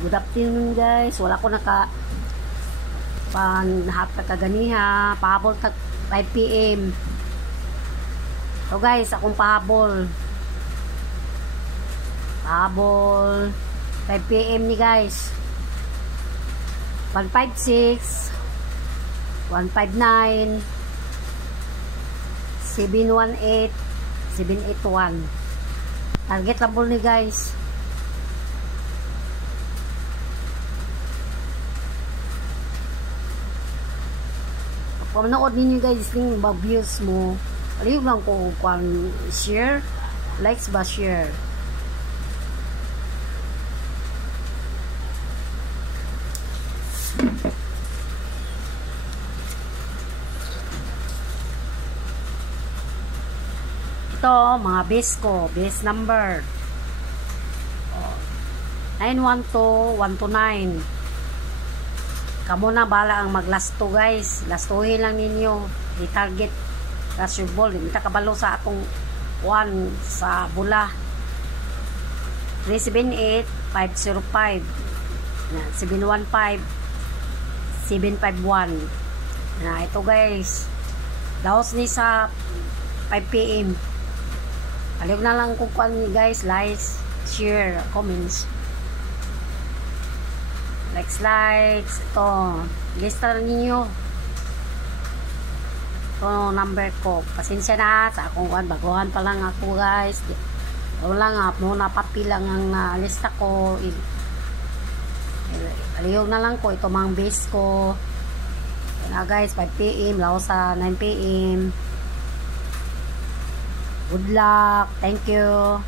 Good afternoon guys. Wala ko naka panhatag kaganiha. Pahabol tag 5 PM. So guys, akong pahabol. Pahabol 5 PM ni guys. 156 159 718 781. Target labol ni guys. Kung manood ninyo guys yung views mo, aliyog lang ko kung share, likes ba share. Ito, mga base ko, base number 912-129. Kamo na bala ang maglasto guys. Lastuhin lang ninyo. I-target cash ball. Hindi kabalo sa atong 1 sa bula. 378-505 715-751. Na ito guys. Laos ni sa 5 PM. Aliw na lang kung kuan ni guys. Likes, share, comments. Likes. Ito. Lista ninyo. Ito number ko. Pasensya na sa akong kuan. Baguhan pa lang ako guys. Wala nga. Muna papilang ang lista ko. Aliw na lang ko. Ito mga base ko. Na guys. 5 PM. Laos sa 9 PM. Good luck. Thank you.